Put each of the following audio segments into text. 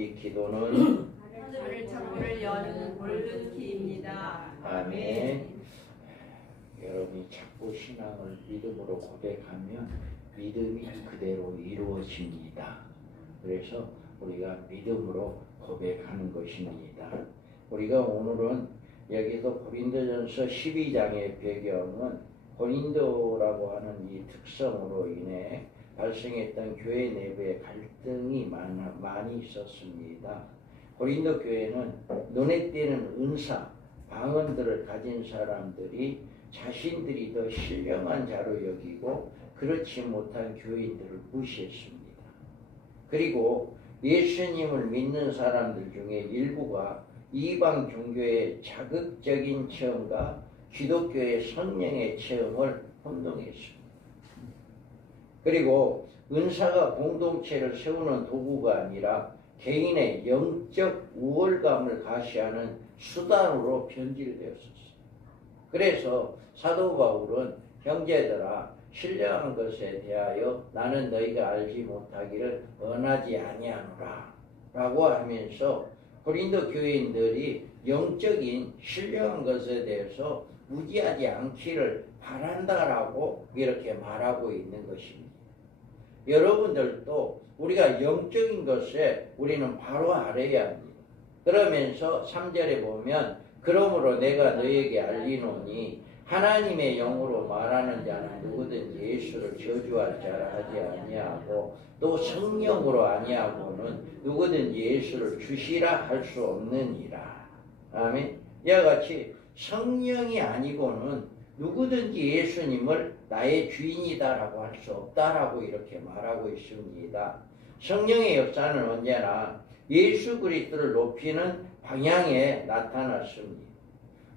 오직 기도는 하늘 창문을 여는 골든 키입니다. 아멘. 여러분이 자꾸 신앙을 믿음으로 고백하면 믿음이 그대로 이루어집니다. 그래서 우리가 믿음으로 고백하는 것입니다. 우리가 오늘은 여기서 고린도전서 12장의 배경은 고린도라고 하는 이 특성으로 인해 발생했던 교회 내부의 갈등이 많이 있었습니다. 고린도 교회는 눈에 띄는 은사, 방언들을 가진 사람들이 자신들이 더 신령한 자로 여기고 그렇지 못한 교인들을 무시했습니다. 그리고 예수님을 믿는 사람들 중에 일부가 이방 종교의 자극적인 체험과 기독교의 성령의 체험을 혼동했습니다. 그리고 은사가 공동체를 세우는 도구가 아니라 개인의 영적 우월감을 가시하는 수단으로 변질되었었습니다. 그래서 사도 바울은 형제들아 신령한 것에 대하여 나는 너희가 알지 못하기를 원하지 아니하노라 라고 하면서 고린도 교인들이 영적인 신령한 것에 대해서 무지하지 않기를 바란다라고 이렇게 말하고 있는 것입니다. 여러분들도 우리가 영적인 것에 우리는 바로 알아야 합니다. 그러면서 3절에 보면 그러므로 내가 너희에게 알리노니 하나님의 영으로 말하는 자는 누구든지 예수를 저주할 자라 하지 아니하고 또 성령으로 아니하고는 누구든지 예수를 주시라 할 수 없느니라. 아멘. 이와 같이 성령이 아니고는 누구든지 예수님을 나의 주인이다라고 할 수 없다라고 이렇게 말하고 있습니다. 성령의 역사는 언제나 예수 그리스도를 높이는 방향에 나타났습니다.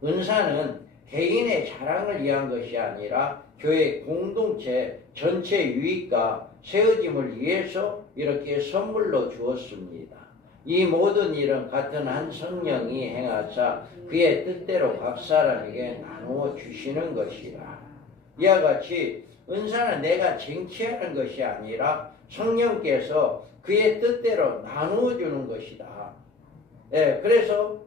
은사는 개인의 자랑을 위한 것이 아니라 교회 공동체 전체 유익과 세워짐을 위해서 이렇게 선물로 주었습니다. 이 모든 일은 같은 한 성령이 행하사 그의 뜻대로 각 사람에게 나누어 주시는 것이라. 이와 같이 은사는 내가 쟁취하는 것이 아니라 성령께서 그의 뜻대로 나누어 주는 것이다. 그래서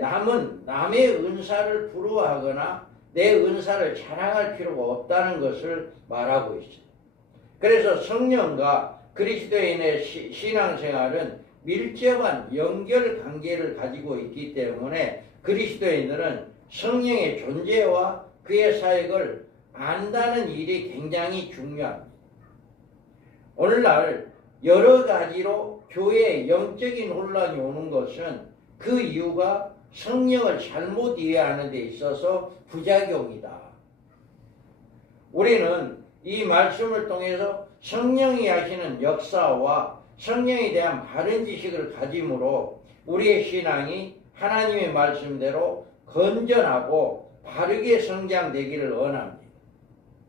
남은 남의 은사를 부러워하거나 내 은사를 자랑할 필요가 없다는 것을 말하고 있어요. 그래서 성령과 그리스도인의 신앙생활은 밀접한 연결 관계를 가지고 있기 때문에 그리스도인들은 성령의 존재와 그의 사역을 안다는 일이 굉장히 중요합니다. 오늘날 여러 가지로 교회에 영적인 혼란이 오는 것은 그 이유가 성령을 잘못 이해하는 데 있어서 부작용이다. 우리는 이 말씀을 통해서 성령이 하시는 역사와 성령에 대한 바른 지식을 가짐으로 우리의 신앙이 하나님의 말씀대로 건전하고 바르게 성장되기를 원합니다.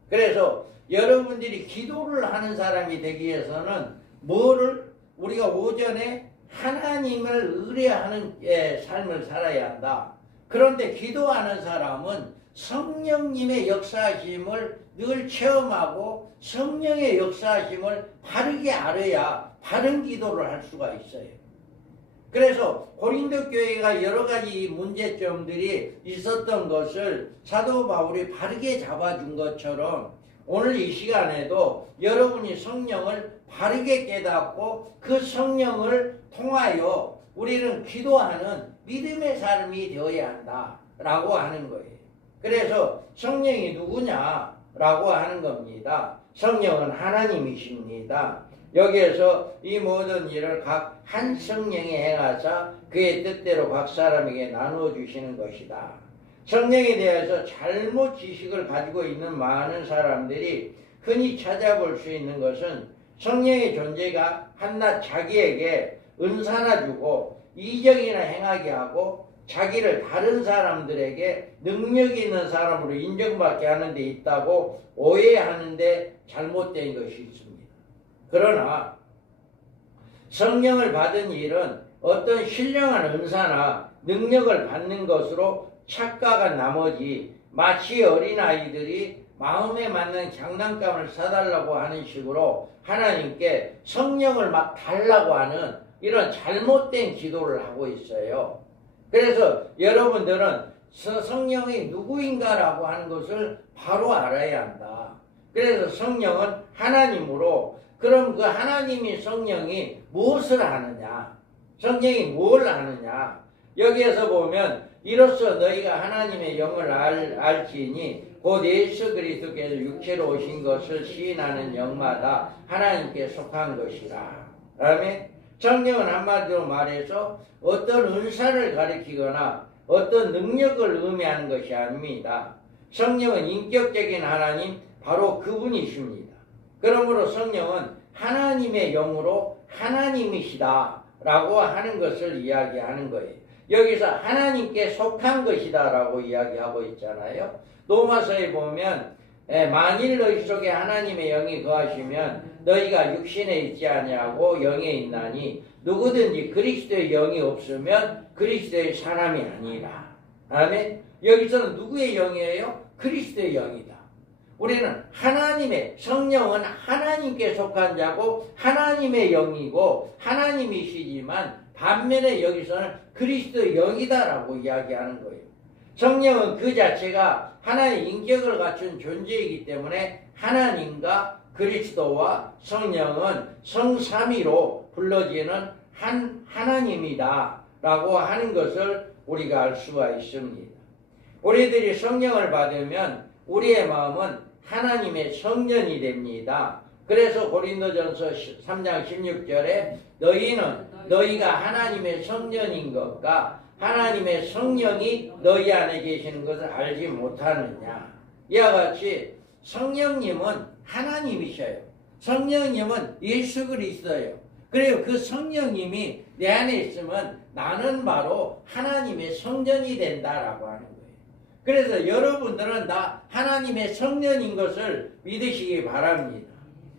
그래서 여러분들이 기도를 하는 사람이 되기 위해서는 뭐를 우리가 오전에 하나님을 의뢰하는 삶을 살아야 한다. 그런데 기도하는 사람은 성령님의 역사하심을 늘 체험하고 성령의 역사하심을 바르게 알아야 바른 기도를 할 수가 있어요. 그래서 고린도 교회가 여러 가지 문제점들이 있었던 것을 사도 바울이 바르게 잡아준 것처럼 오늘 이 시간에도 여러분이 성령을 바르게 깨닫고 그 성령을 통하여 우리는 기도하는 믿음의 삶이 되어야 한다라고 하는 거예요. 그래서 성령이 누구냐라고 하는 겁니다. 성령은 하나님이십니다. 여기에서 이 모든 일을 각 한 성령이 행하사 그의 뜻대로 각 사람에게 나누어 주시는 것이다. 성령에 대해서 잘못 지식을 가지고 있는 많은 사람들이 흔히 찾아볼 수 있는 것은 성령의 존재가 한낱 자기에게 은사나 주고 이적이나 행하게 하고 자기를 다른 사람들에게 능력 있는 사람으로 인정받게 하는 데 있다고 오해하는데 잘못된 것이 있습니다. 그러나 성령을 받은 일은 어떤 신령한 은사나 능력을 받는 것으로 착각한 나머지 마치 어린아이들이 마음에 맞는 장난감을 사달라고 하는 식으로 하나님께 성령을 막 달라고 하는 이런 잘못된 기도를 하고 있어요. 그래서 여러분들은 성령이 누구인가라고 하는 것을 바로 알아야 한다. 그래서 성령은 하나님으로, 그럼 그 하나님이 성령이 무엇을 하느냐? 성령이 뭘 아느냐? 여기에서 보면 이로써 너희가 하나님의 영을 알지니 곧 예수 그리스도께서 육체로 오신 것을 시인하는 영마다 하나님께 속한 것이라. 그다음에 성령은 한마디로 말해서 어떤 은사를 가리키거나 어떤 능력을 의미하는 것이 아닙니다. 성령은 인격적인 하나님, 바로 그분이십니다. 그러므로 성령은 하나님의 영으로 하나님이시다 라고 하는 것을 이야기하는 거예요. 여기서 하나님께 속한 것이다 라고 이야기하고 있잖아요. 로마서에 보면 만일 너희 속에 하나님의 영이 거하시면 너희가 육신에 있지 아니하고 영에 있나니 누구든지 그리스도의 영이 없으면 그리스도의 사람이 아니라. 아멘. 여기서는 누구의 영이에요? 그리스도의 영이다. 우리는 하나님의, 성령은 하나님께 속한 자고 하나님의 영이고 하나님이시지만 반면에 여기서는 그리스도의 영이다라고 이야기하는 거예요. 성령은 그 자체가 하나의 인격을 갖춘 존재이기 때문에 하나님과 그리스도와 성령은 성삼위로 불러지는 한 하나님이다 라고 하는 것을 우리가 알 수가 있습니다. 우리들이 성령을 받으면 우리의 마음은 하나님의 성전이 됩니다. 그래서 고린도전서 3장 16절에 너희가 하나님의 성전인 것과 하나님의 성령이 너희 안에 계시는 것을 알지 못하느냐. 이와 같이 성령님은 하나님이셔요. 성령님은 예수 그리스도예요. 그리고 그 성령님이 내 안에 있으면 나는 바로 하나님의 성전이 된다라고 하는 거예요. 그래서 여러분들은 다 하나님의 성전인 것을 믿으시기 바랍니다.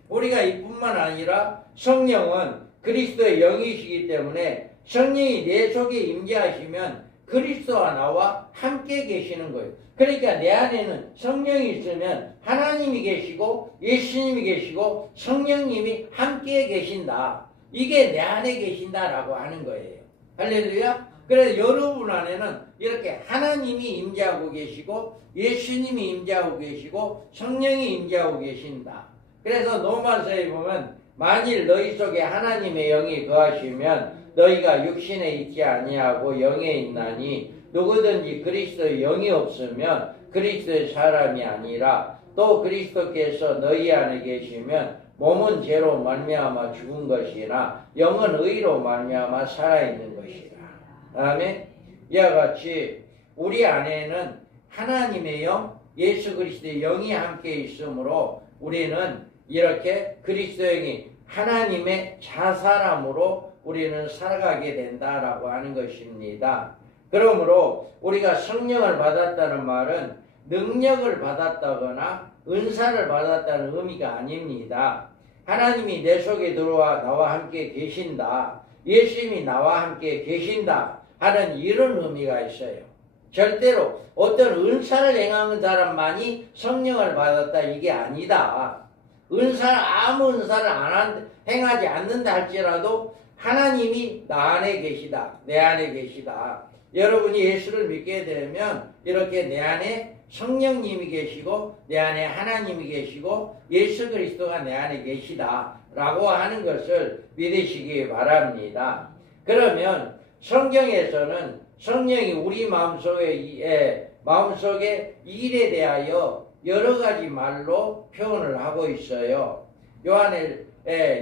우리가 이뿐만 아니라 성령은 그리스도의 영이시기 때문에 성령이 내 속에 임재하시면 그리스도와 나와 함께 계시는 거예요. 그러니까 내 안에는 성령이 있으면 하나님이 계시고 예수님이 계시고 성령님이 함께 계신다. 이게 내 안에 계신다라고 하는 거예요. 할렐루야. 그래서 여러분 안에는 이렇게 하나님이 임재하고 계시고 예수님이 임재하고 계시고 성령이 임재하고 계신다. 그래서 로마서에 보면 만일 너희 속에 하나님의 영이 거하시면 너희가 육신에 있지 아니하고 영에 있나니 누구든지 그리스도의 영이 없으면 그리스도의 사람이 아니라 또 그리스도께서 너희 안에 계시면 몸은 죄로 말미암아 죽은 것이나 영은 의로 말미암아 살아있는 것이라. 아멘. 이와 같이 우리 안에는 하나님의 영, 예수 그리스도의 영이 함께 있으므로 우리는 이렇게 그리스도의 영이 하나님의 자사람으로 우리는 살아가게 된다라고 하는 것입니다. 그러므로 우리가 성령을 받았다는 말은 능력을 받았다거나 은사를 받았다는 의미가 아닙니다. 하나님이 내 속에 들어와 나와 함께 계신다. 예수님이 나와 함께 계신다 하는 이런 의미가 있어요. 절대로 어떤 은사를 행하는 사람만이 성령을 받았다 이게 아니다. 아무 은사를 행하지 않는다 할지라도 하나님이 나 안에 계시다. 내 안에 계시다. 여러분이 예수를 믿게 되면 이렇게 내 안에 성령님이 계시고 내 안에 하나님이 계시고 예수 그리스도가 내 안에 계시다 라고 하는 것을 믿으시기 바랍니다. 그러면 성경에서는 성령이 우리 마음속에 일에 대하여 여러 가지 말로 표현을 하고 있어요. 요한에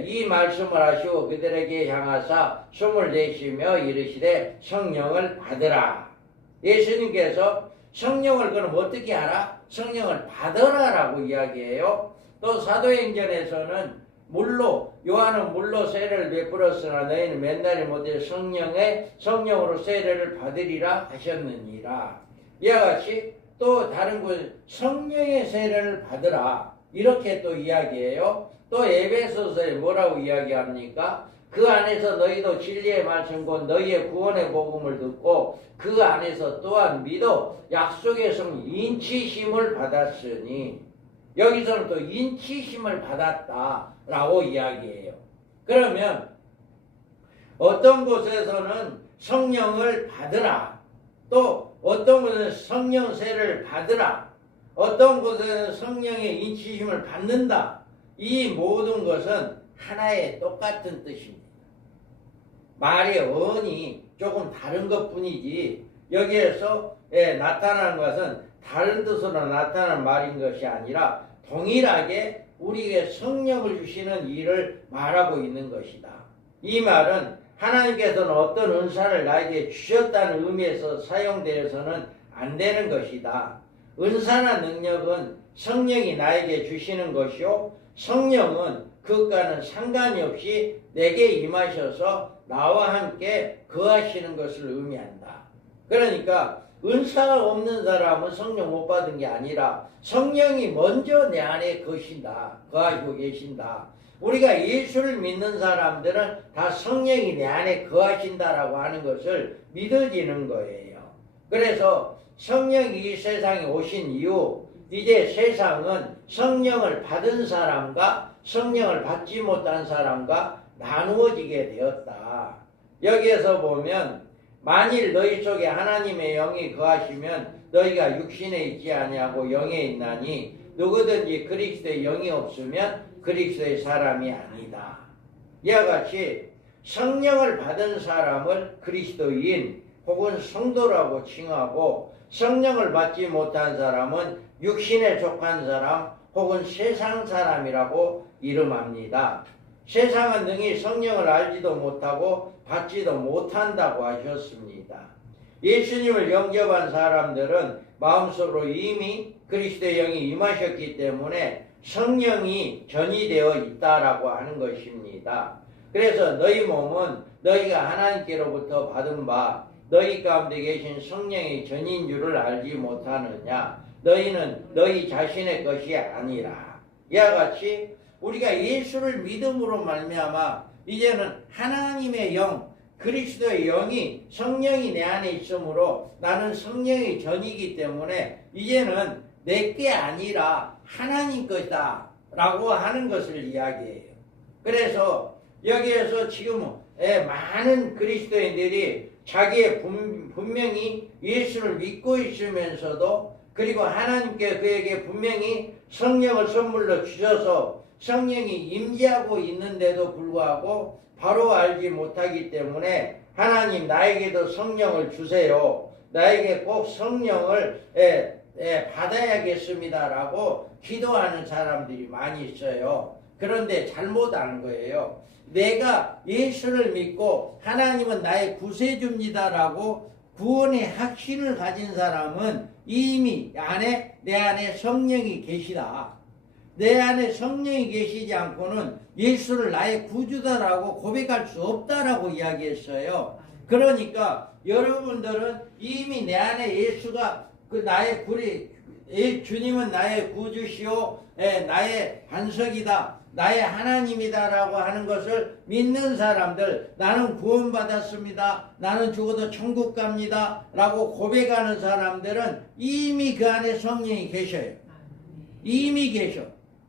이 말씀을 하시고 그들에게 향하사 숨을 내쉬며 이르시되 성령을 받으라. 예수님께서 성령을 그럼 어떻게 하라? 성령을 받으라라고 이야기해요. 또 사도행전에서는 요한은 물로 세례를 베풀었으나 너희는 맨날이 못해 성령으로 세례를 받으리라 하셨느니라. 이와 같이 또 다른 곳 성령의 세례를 받으라 이렇게 또 이야기해요. 또 에베소서에 뭐라고 이야기합니까? 그 안에서 너희도 진리의 말씀 곧 너희의 구원의 복음을 듣고 그 안에서 또한 믿어 약속의 성 인치심을 받았으니 여기서는 또 인치심을 받았다라고 이야기해요. 그러면 어떤 곳에서는 성령을 받으라. 또 어떤 곳에는 성령세를 받으라. 어떤 곳에는 성령의 인치심을 받는다. 이 모든 것은 하나의 똑같은 뜻입니다. 말의 어원이 조금 다른 것 뿐이지 여기에서 나타나는 것은 다른 뜻으로 나타나는 말인 것이 아니라 동일하게 우리에게 성령을 주시는 일을 말하고 있는 것이다. 이 말은 하나님께서는 어떤 은사를 나에게 주셨다는 의미에서 사용되어서는 안 되는 것이다. 은사나 능력은 성령이 나에게 주시는 것이요 성령은 그것과는 상관이 없이 내게 임하셔서 나와 함께 거하시는 것을 의미한다. 그러니까 은사가 없는 사람은 성령 못 받은 게 아니라 성령이 먼저 내 안에 거하시고 계신다. 우리가 예수를 믿는 사람들은 다 성령이 내 안에 거하신다라고 하는 것을 믿어지는 거예요. 그래서 성령이 이 세상에 오신 이후 이제 세상은 성령을 받은 사람과 성령을 받지 못한 사람과 나누어지게 되었다. 여기에서 보면 만일 너희 속에 하나님의 영이 거하시면 너희가 육신에 있지 아니하고 영에 있나니 누구든지 그리스도의 영이 없으면 그리스도의 사람이 아니다. 이와 같이 성령을 받은 사람을 그리스도인 혹은 성도라고 칭하고 성령을 받지 못한 사람은 육신에 속한 사람 혹은 세상 사람이라고 이름합니다. 세상은 능히 성령을 알지도 못하고 받지도 못한다고 하셨습니다. 예수님을 영접한 사람들은 마음속으로 이미 그리스도의 영이 임하셨기 때문에 성령이 전이되어 있다라고 하는 것입니다. 그래서 너희 몸은 너희가 하나님께로부터 받은 바 너희 가운데 계신 성령의 전인 줄을 알지 못하느냐. 너희는 너희 자신의 것이 아니라. 이와 같이 우리가 예수를 믿음으로 말미암아 이제는 하나님의 영, 그리스도의 영이 성령이 내 안에 있으므로 나는 성령의 전이기 때문에 이제는 내게 아니라 하나님 것이다 라고 하는 것을 이야기해요. 그래서 여기에서 지금 많은 그리스도인들이 자기의 분명히 예수를 믿고 있으면서도 그리고 하나님께 그에게 분명히 성령을 선물로 주셔서 성령이 임재하고 있는데도 불구하고 바로 알지 못하기 때문에 하나님 나에게도 성령을 주세요. 나에게 꼭 성령을 받아야겠습니다라고 기도하는 사람들이 많이 있어요. 그런데 잘못 아는 거예요. 내가 예수를 믿고 하나님은 나의 구세주입니다라고 구원의 확신을 가진 사람은 이미 내 안에 성령이 계시다. 내 안에 성령이 계시지 않고는 예수를 나의 구주다라고 고백할 수 없다라고 이야기했어요. 그러니까 여러분들은 이미 내 안에 예수가 주님은 나의 구주시오, 나의 반석이다, 나의 하나님이다라고 하는 것을 믿는 사람들, 나는 구원받았습니다, 나는 죽어도 천국 갑니다 라고 고백하는 사람들은 이미 그 안에 성령이 계셔요. 이미 계셔.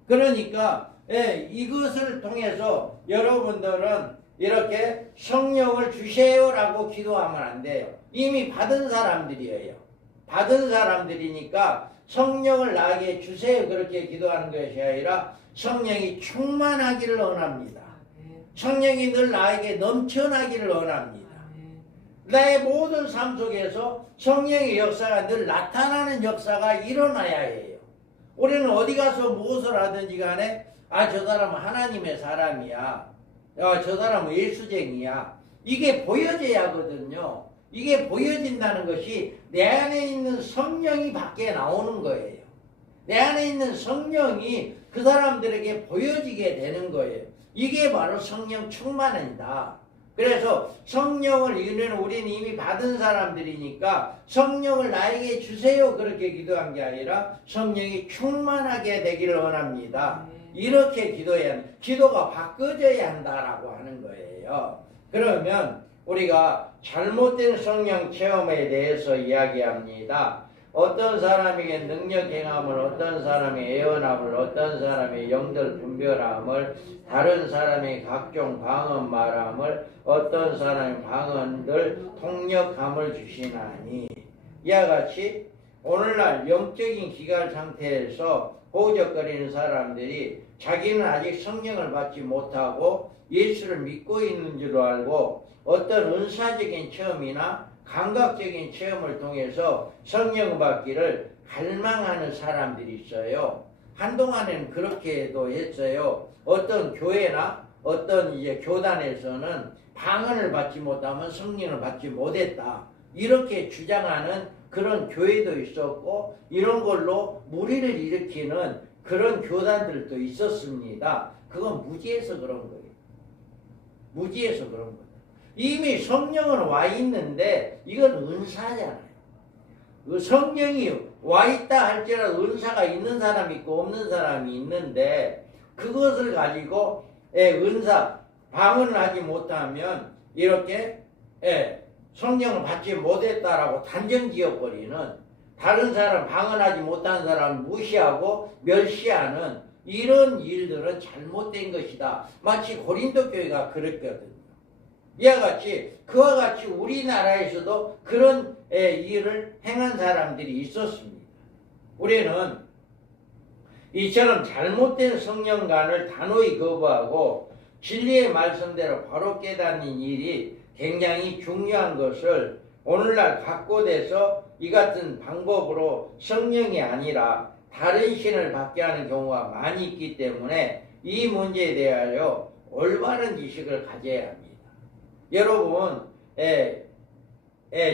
그러니까 이것을 통해서 여러분들은 이렇게 성령을 주세요라고 기도하면 안 돼요. 이미 받은 사람들이에요. 받은 사람들이니까 성령을 나에게 주세요 그렇게 기도하는 것이 아니라 성령이 충만하기를 원합니다. 성령이 늘 나에게 넘쳐나기를 원합니다. 나의 모든 삶 속에서 성령의 역사가 늘 나타나는 역사가 일어나야 해요. 우리는 어디 가서 무엇을 하든지 간에 저 사람은 하나님의 사람이야, 저 사람은 예수쟁이야, 이게 보여져야 하거든요. 이게 보여진다는 것이 내 안에 있는 성령이 밖에 나오는 거예요. 내 안에 있는 성령이 그 사람들에게 보여지게 되는 거예요. 이게 바로 성령 충만이다. 그래서 성령을 우리는 이미 받은 사람들이니까 성령을 나에게 주세요 그렇게 기도한 게 아니라 성령이 충만하게 되기를 원합니다. 이렇게 기도가 바꿔져야 한다라고 하는 거예요. 그러면 우리가 잘못된 성령 체험에 대해서 이야기합니다. 어떤 사람에게 능력 행함을, 어떤 사람이 예언함을, 어떤 사람이 영들 분별함을, 다른 사람이 각종 방언 말함을, 어떤 사람이 방언들 통역함을 주시나니. 이와 같이 오늘날 영적인 기갈 상태에서 보적거리는 사람들이 자기는 아직 성령을 받지 못하고 예수를 믿고 있는 줄 알고 어떤 은사적인 체험이나 감각적인 체험을 통해서 성령 받기를 갈망하는 사람들이 있어요. 한동안에는 그렇게도 했어요. 어떤 교회나 어떤 이제 교단에서는 방언을 받지 못하면 성령을 받지 못했다, 이렇게 주장하는 그런 교회도 있었고, 이런 걸로 무리를 일으키는 그런 교단들도 있었습니다. 그건 무지해서 그런 거예요. 무지해서 그런 거예요. 이미 성령은 와 있는데 이건 은사잖아요. 그 성령이 와 있다 할지라도 은사가 있는 사람이 있고 없는 사람이 있는데, 그것을 가지고 은사 방언을 하지 못하면 이렇게 성령을 받지 못했다라고 단정 지어버리는, 다른 사람 방언하지 못한 사람을 무시하고 멸시하는 이런 일들은 잘못된 것이다. 마치 고린도 교회가 그랬거든요. 이와 같이 그와 같이 우리나라에서도 그런 일을 행한 사람들이 있었습니다. 우리는 이처럼 잘못된 성령관을 단호히 거부하고 진리의 말씀대로 바로 깨닫는 일이 굉장히 중요한 것을 오늘날 각 곳에서 이 같은 방법으로 성령이 아니라 다른 신을 받게 하는 경우가 많이 있기 때문에 이 문제에 대하여 올바른 지식을 가져야 합니다. 여러분,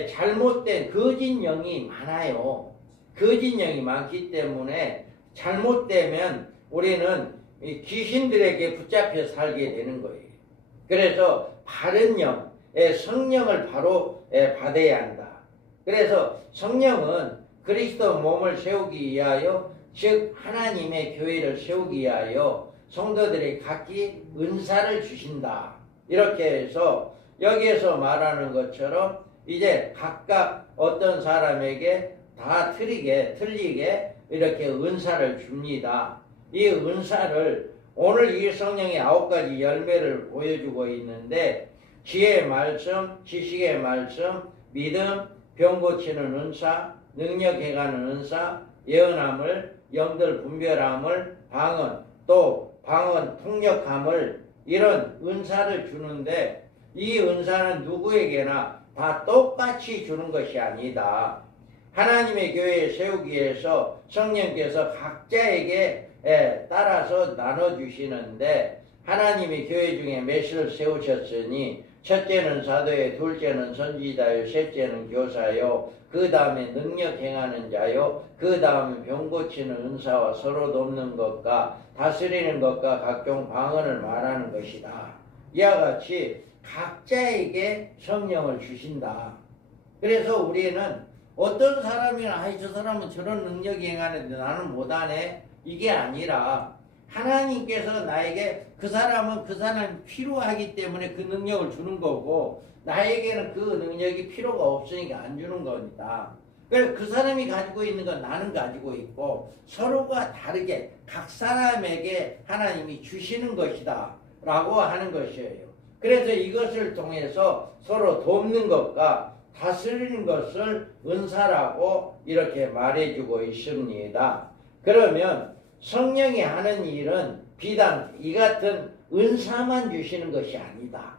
잘못된 거짓 영이 많아요. 거짓 영이 많기 때문에 잘못되면 우리는 귀신들에게 붙잡혀 살게 되는 거예요. 그래서 바른 영, 성령을 바로 받아야 한다. 그래서 성령은 그리스도 몸을 세우기 위하여, 즉 하나님의 교회를 세우기 위하여 성도들이 각기 은사를 주신다. 이렇게 해서 여기에서 말하는 것처럼 이제 각각 어떤 사람에게 다 틀리게 이렇게 은사를 줍니다. 이 은사를 오늘 이 성령의 9가지 열매를 보여주고 있는데, 지혜의 말씀, 지식의 말씀, 믿음, 병 고치는 은사, 능력 행하는 은사, 예언함을, 영들 분별함을, 방언, 또 방언 통역함을, 이런 은사를 주는데, 이 은사는 누구에게나 다 똑같이 주는 것이 아니다. 하나님의 교회에 세우기 위해서 성령께서 각자에게 따라서 나눠주시는데, 하나님의 교회 중에 몇을 세우셨으니 첫째는 사도요, 둘째는 선지자요, 셋째는 교사요, 그 다음에 능력 행하는 자요, 그 다음에 병 고치는 은사와 서로 돕는 것과 다스리는 것과 각종 방언을 말하는 것이다. 이와 같이 각자에게 성령을 주신다. 그래서 우리는 어떤 사람이나 저 사람은 저런 능력이 행하는데 나는 못하네, 이게 아니라 하나님께서 나에게 그 사람이 필요하기 때문에 그 능력을 주는 거고, 나에게는 그 능력이 필요가 없으니까 안 주는 겁니다. 그래서 그 사람이 가지고 있는 건 나는 가지고 있고, 서로가 다르게 각 사람에게 하나님이 주시는 것이다 라고 하는 것이에요. 그래서 이것을 통해서 서로 돕는 것과 다스리는 것을 은사라고 이렇게 말해주고 있습니다. 그러면 성령이 하는 일은 비단 이 같은 은사만 주시는 것이 아니다.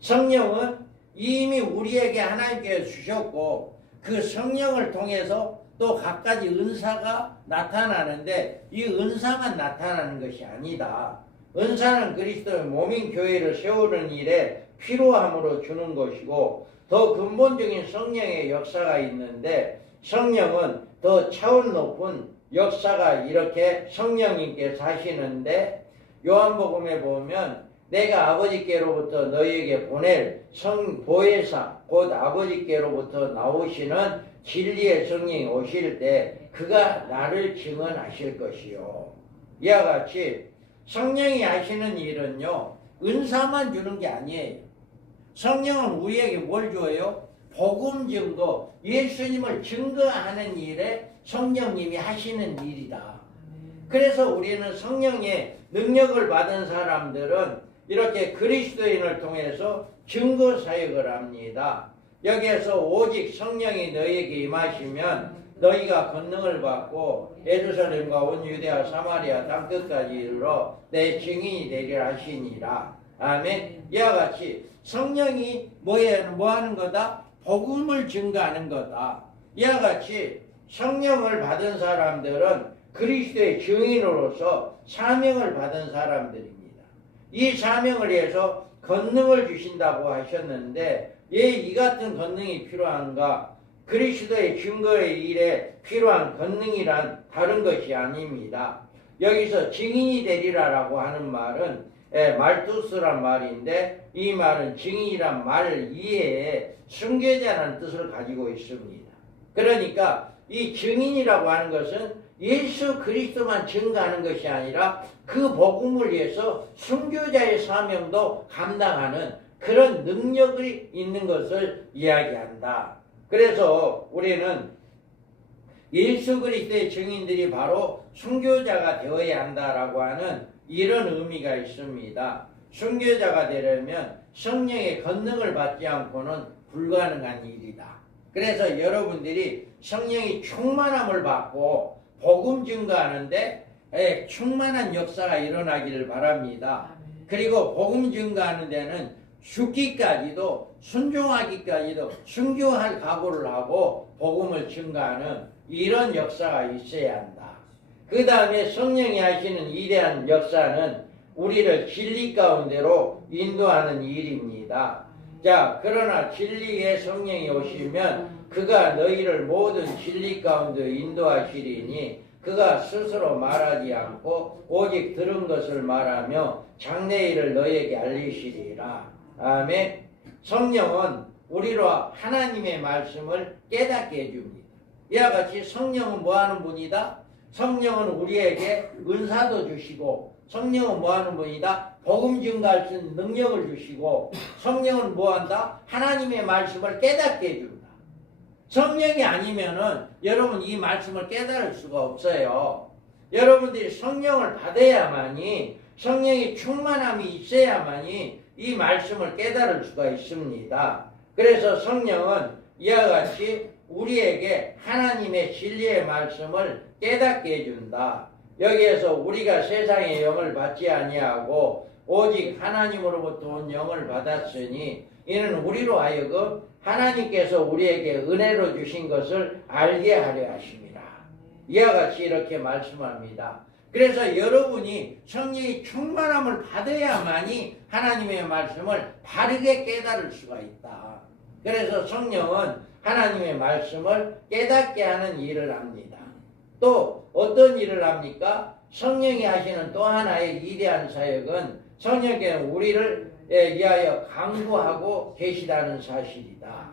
성령은 이미 우리에게 하나님께서 주셨고, 그 성령을 통해서 또 각가지 은사가 나타나는데, 이 은사만 나타나는 것이 아니다. 은사는 그리스도의 몸인 교회를 세우는 일에 필요함으로 주는 것이고, 더 근본적인 성령의 역사가 있는데, 성령은 더 차원 높은 역사가 이렇게 성령님께서 하시는데, 요한복음에 보면 내가 아버지께로부터 너희에게 보낼 보혜사, 곧 아버지께로부터 나오시는 진리의 성령이 오실 때 그가 나를 증언하실 것이요. 이와 같이 성령이 하시는 일은요, 은사만 주는 게 아니에요. 성령은 우리에게 뭘 줘요? 복음 증거, 예수님을 증거하는 일에 성령님이 하시는 일이다. 그래서 우리는 성령의 능력을 받은 사람들은 이렇게 그리스도인을 통해서 증거 사역을 합니다. 여기에서 오직 성령이 너희에게 임하시면 너희가 권능을 받고 예루살렘과 온 유대와 사마리아 땅끝까지 이르러 내 증인이 되리라 하시니라. 아멘. 이와 같이 성령이 뭐 하는 거다? 복음을 증거하는 거다. 이와 같이 성령을 받은 사람들은 그리스도의 증인으로서 사명을 받은 사람들입니다. 이 사명을 위해서 권능을 주신다고 하셨는데 왜 이 같은 권능이 필요한가? 그리스도의 증거의 일에 필요한 권능이란 다른 것이 아닙니다. 여기서 증인이 되리라라고 하는 말은 말투스란 말인데 이 말은 증인이란 말 이외에 순교자라는 뜻을 가지고 있습니다. 그러니까 이 증인이라고 하는 것은 예수 그리스도만 증거하는 것이 아니라 그 복음을 위해서 순교자의 사명도 감당하는 그런 능력이 있는 것을 이야기한다. 그래서 우리는 예수 그리스도의 증인들이 바로 순교자가 되어야 한다라고 하는 이런 의미가 있습니다. 순교자가 되려면 성령의 권능을 받지 않고는 불가능한 일이다. 그래서 여러분들이 성령이 충만함을 받고 복음 증거하는데 충만한 역사가 일어나기를 바랍니다. 그리고 복음 증거하는 데는 죽기까지도 순종하기까지도 순교할 각오를 하고 복음을 증거하는 이런 역사가 있어야 한다. 그 다음에 성령이 하시는 위대한 역사는 우리를 진리 가운데로 인도하는 일입니다. 자, 그러나 진리의 성령이 오시면 그가 너희를 모든 진리 가운데 인도하시리니 그가 스스로 말하지 않고 오직 들은 것을 말하며 장래일을 너희에게 알리시리라. 아멘. 성령은 우리로 하나님의 말씀을 깨닫게 해줍니다. 이와 같이 성령은 뭐하는 분이다? 성령은 우리에게 은사도 주시고 성령은 뭐하는 분이다? 복음 증거할 수 있는 능력을 주시고 성령은 뭐한다? 하나님의 말씀을 깨닫게 해준다. 성령이 아니면은 여러분 이 말씀을 깨달을 수가 없어요. 여러분들이 성령을 받아야만이 성령의 충만함이 있어야만이 이 말씀을 깨달을 수가 있습니다. 그래서 성령은 이와 같이 우리에게 하나님의 진리의 말씀을 깨닫게 해준다. 여기에서 우리가 세상의 영을 받지 아니하고 오직 하나님으로부터 온 영을 받았으니 이는 우리로 하여금 하나님께서 우리에게 은혜로 주신 것을 알게 하려 하심이라. 이와 같이 이렇게 말씀합니다. 그래서 여러분이 성령의 충만함을 받아야만이 하나님의 말씀을 바르게 깨달을 수가 있다. 그래서 성령은 하나님의 말씀을 깨닫게 하는 일을 합니다. 또 어떤 일을 합니까? 성령이 하시는 또 하나의 위대한 사역은 성령께는 우리를 위하여 강구하고 계시다는 사실이다.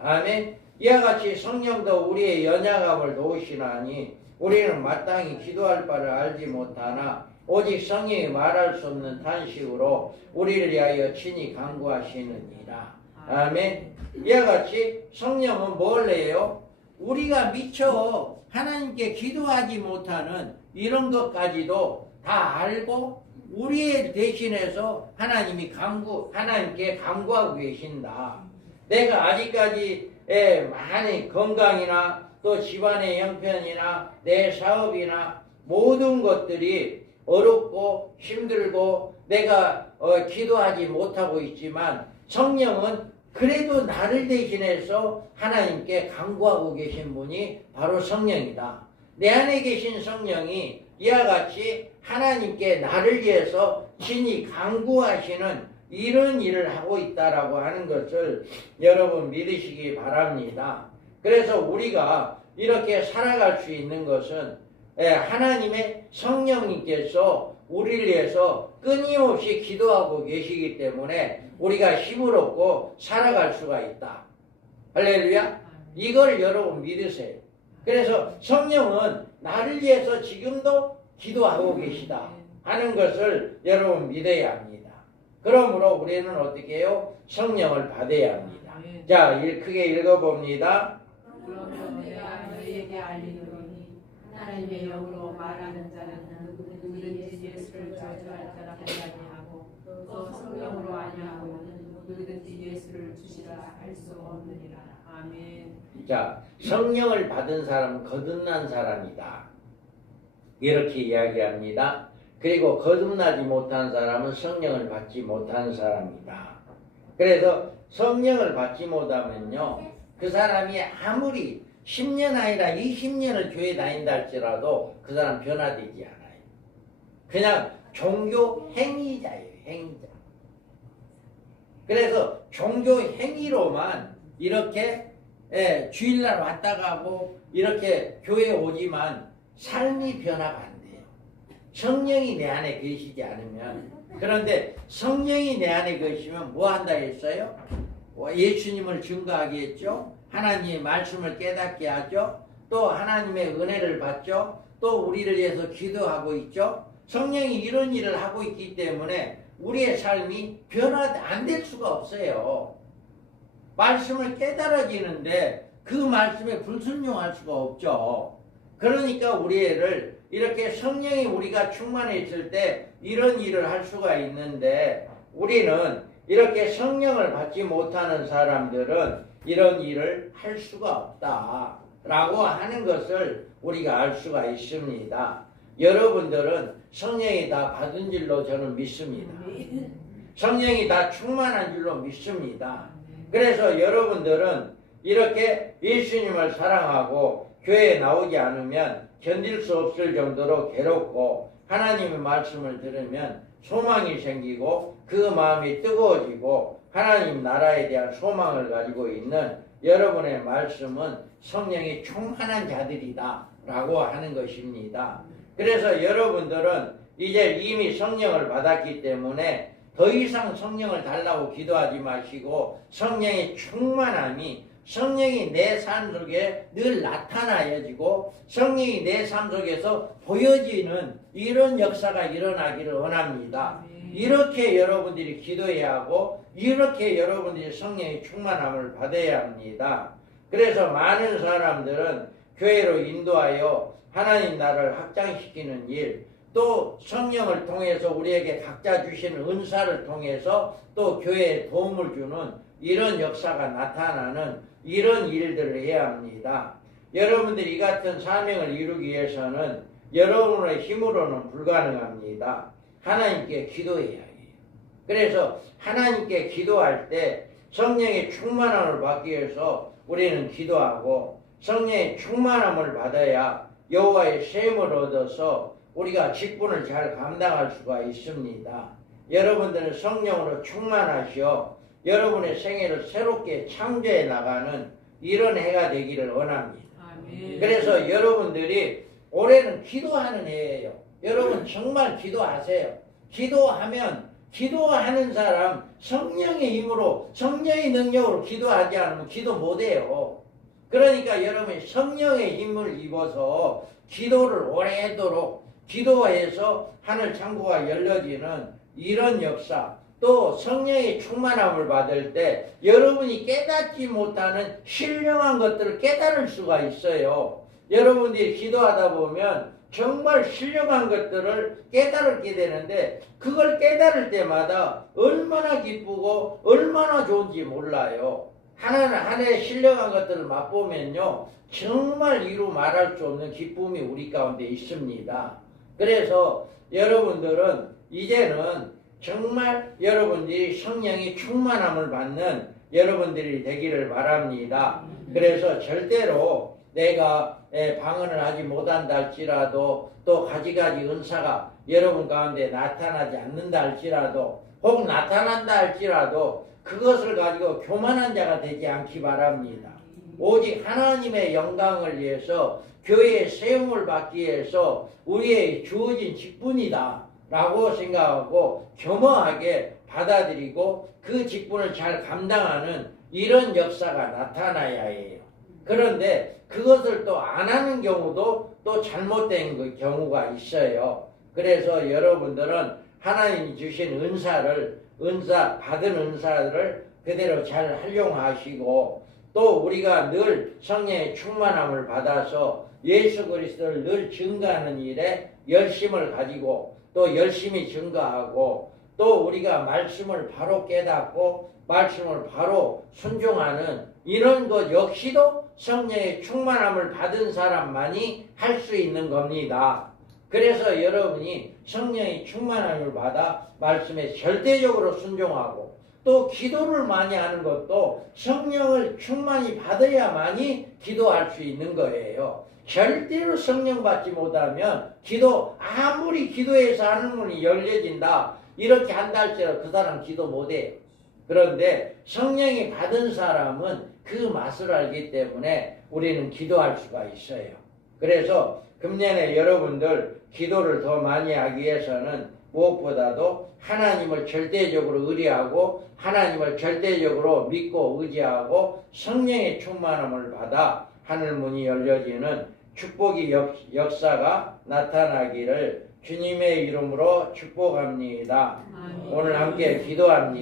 아멘. 이와 같이 성령도 우리의 연약함을 도우시나니 우리는 마땅히 기도할 바를 알지 못하나 오직 성령이 말할 수 없는 탄식으로 우리를 위하여 친히 간구하시느니라. 아멘. 이와 같이 성령은 뭘 해요? 우리가 미처 하나님께 기도하지 못하는 이런 것까지도 다 알고 우리의 대신해서 하나님께 간구하고 계신다. 내가 아직까지 많이 건강이나 또 집안의 형편이나 내 사업이나 모든 것들이 어렵고 힘들고 내가 기도하지 못하고 있지만 성령은 그래도 나를 대신해서 하나님께 간구하고 계신 분이 바로 성령이다. 내 안에 계신 성령이 이와 같이 하나님께 나를 위해서 친히 간구하시는 이런 일을 하고 있다라고 하는 것을 여러분 믿으시기 바랍니다. 그래서 우리가 이렇게 살아갈 수 있는 것은 하나님의 성령님께서 우리를 위해서 끊임없이 기도하고 계시기 때문에 우리가 힘을 얻고 살아갈 수가 있다. 할렐루야. 이걸 여러분 믿으세요. 그래서 성령은 나를 위해서 지금도 기도하고 계시다 하는 것을 여러분 믿어야 합니다. 그러므로 우리는 어떻게 해요? 성령을 받아야 합니다. 아멘. 자, 크게 읽어봅니다. 그러면 내가 너희에게 알리노니 하나님의 영으로 말하는 자는 누구든지 예수를 저주할 자라 하지 아니하고 또 성령으로 아니하고는 누구든지 예수를 주시라 할 수 없느니라. 아멘. 자, 성령을 받은 사람은 거듭난 사람이다. 이렇게 이야기합니다. 그리고 거듭나지 못한 사람은 성령을 받지 못한 사람이다. 그래서 성령을 받지 못하면요, 그 사람이 아무리 10년 아니라 20년을 교회 다닌다 할지라도 그 사람 변화되지 않아요. 그냥 종교 행위자예요, 행위자. 그래서 종교 행위로만 이렇게 주일날 왔다 가고 이렇게 교회에 오지만 삶이 변화가 안 돼요. 성령이 내 안에 계시지 않으면. 그런데 성령이 내 안에 계시면 뭐 한다 했어요? 예수님을 증거하게 했죠. 하나님의 말씀을 깨닫게 하죠. 또 하나님의 은혜를 받죠. 또 우리를 위해서 기도하고 있죠. 성령이 이런 일을 하고 있기 때문에 우리의 삶이 변화 안 될 수가 없어요. 말씀을 깨달아지는데 그 말씀에 불순종할 수가 없죠. 그러니까 우리를 이렇게 성령이 우리가 충만했을 때 이런 일을 할 수가 있는데, 우리는 이렇게 성령을 받지 못하는 사람들은 이런 일을 할 수가 없다라고 하는 것을 우리가 알 수가 있습니다. 여러분들은 성령이 다 받은 줄로 저는 믿습니다. 성령이 다 충만한 줄로 믿습니다. 그래서 여러분들은 이렇게 예수님을 사랑하고 교회에 나오지 않으면 견딜 수 없을 정도로 괴롭고, 하나님의 말씀을 들으면 소망이 생기고 그 마음이 뜨거워지고 하나님 나라에 대한 소망을 가지고 있는 여러분의 말씀은 성령이 충만한 자들이다 라고 하는 것입니다. 그래서 여러분들은 이제 이미 성령을 받았기 때문에 더 이상 성령을 달라고 기도하지 마시고, 성령의 충만함이 성령이 내 삶 속에 늘 나타나야지고 성령이 내 삶 속에서 보여지는 이런 역사가 일어나기를 원합니다. 이렇게 여러분들이 기도해야 하고 이렇게 여러분들이 성령의 충만함을 받아야 합니다. 그래서 많은 사람들은 교회로 인도하여 하나님 나라를 확장시키는 일, 또 성령을 통해서 우리에게 각자 주시는 은사를 통해서 또 교회에 도움을 주는 이런 역사가 나타나는 이런 일들을 해야 합니다. 여러분들이 이 같은 사명을 이루기 위해서는 여러분의 힘으로는 불가능합니다. 하나님께 기도해야 해요. 그래서 하나님께 기도할 때 성령의 충만함을 받기 위해서 우리는 기도하고, 성령의 충만함을 받아야 여호와의 셈을 얻어서 우리가 직분을 잘 감당할 수가 있습니다. 여러분들은 성령으로 충만하시어 여러분의 생애를 새롭게 창조해 나가는 이런 해가 되기를 원합니다. 아멘. 그래서 여러분들이 올해는 기도하는 해예요. 여러분 정말 기도하세요. 기도하면, 기도하는 사람 성령의 힘으로, 성령의 능력으로 기도하지 않으면 기도 못해요. 그러니까 여러분이 성령의 힘을 입어서 기도를 오래도록 기도해서 하늘 창고가 열려지는 이런 역사, 또 성령의 충만함을 받을 때 여러분이 깨닫지 못하는 신령한 것들을 깨달을 수가 있어요. 여러분들이 기도하다 보면 정말 신령한 것들을 깨달게 되는데, 그걸 깨달을 때마다 얼마나 기쁘고 얼마나 좋은지 몰라요. 하나의 신령한 것들을 맛보면요, 정말 이루 말할 수 없는 기쁨이 우리 가운데 있습니다. 그래서 여러분들은 이제는 정말 여러분들이 성령의 충만함을 받는 여러분들이 되기를 바랍니다. 그래서 절대로 내가 방언을 하지 못한다 할지라도, 또 가지가지 은사가 여러분 가운데 나타나지 않는다 할지라도, 혹 나타난다 할지라도 그것을 가지고 교만한 자가 되지 않기 바랍니다. 오직 하나님의 영광을 위해서, 교회의 세움을 받기 위해서 우리의 주어진 직분이다 라고 생각하고 겸허하게 받아들이고 그 직분을 잘 감당하는 이런 역사가 나타나야 해요. 그런데 그것을 또 안 하는 경우도 또 잘못된 경우가 있어요. 그래서 여러분들은 하나님이 주신 받은 은사를 그대로 잘 활용하시고 또 우리가 늘 성령의 충만함을 받아서 예수 그리스도를 늘 증거하는 일에 열심을 가지고 또 열심히 증거하고 또 우리가 말씀을 바로 깨닫고 말씀을 바로 순종하는 이런 것 역시도 성령의 충만함을 받은 사람만이 할 수 있는 겁니다. 그래서 여러분이 성령의 충만함을 받아 말씀에 절대적으로 순종하고 또 기도를 많이 하는 것도 성령을 충만히 받아야만이 기도할 수 있는 거예요. 절대로 성령 받지 못하면 기도 아무리 기도해서 하는 문이 열려진다 이렇게 한다 할지라도 그 사람 기도 못해요. 그런데 성령이 받은 사람은 그 맛을 알기 때문에 우리는 기도할 수가 있어요. 그래서 금년에 여러분들 기도를 더 많이 하기 위해서는 무엇보다도 하나님을 절대적으로 의뢰하고 하나님을 절대적으로 믿고 의지하고 성령의 충만함을 받아 하늘문이 열려지는 축복의 역사가 나타나기를 주님의 이름으로 축복합니다. 아멘. 오늘 함께 기도합니다.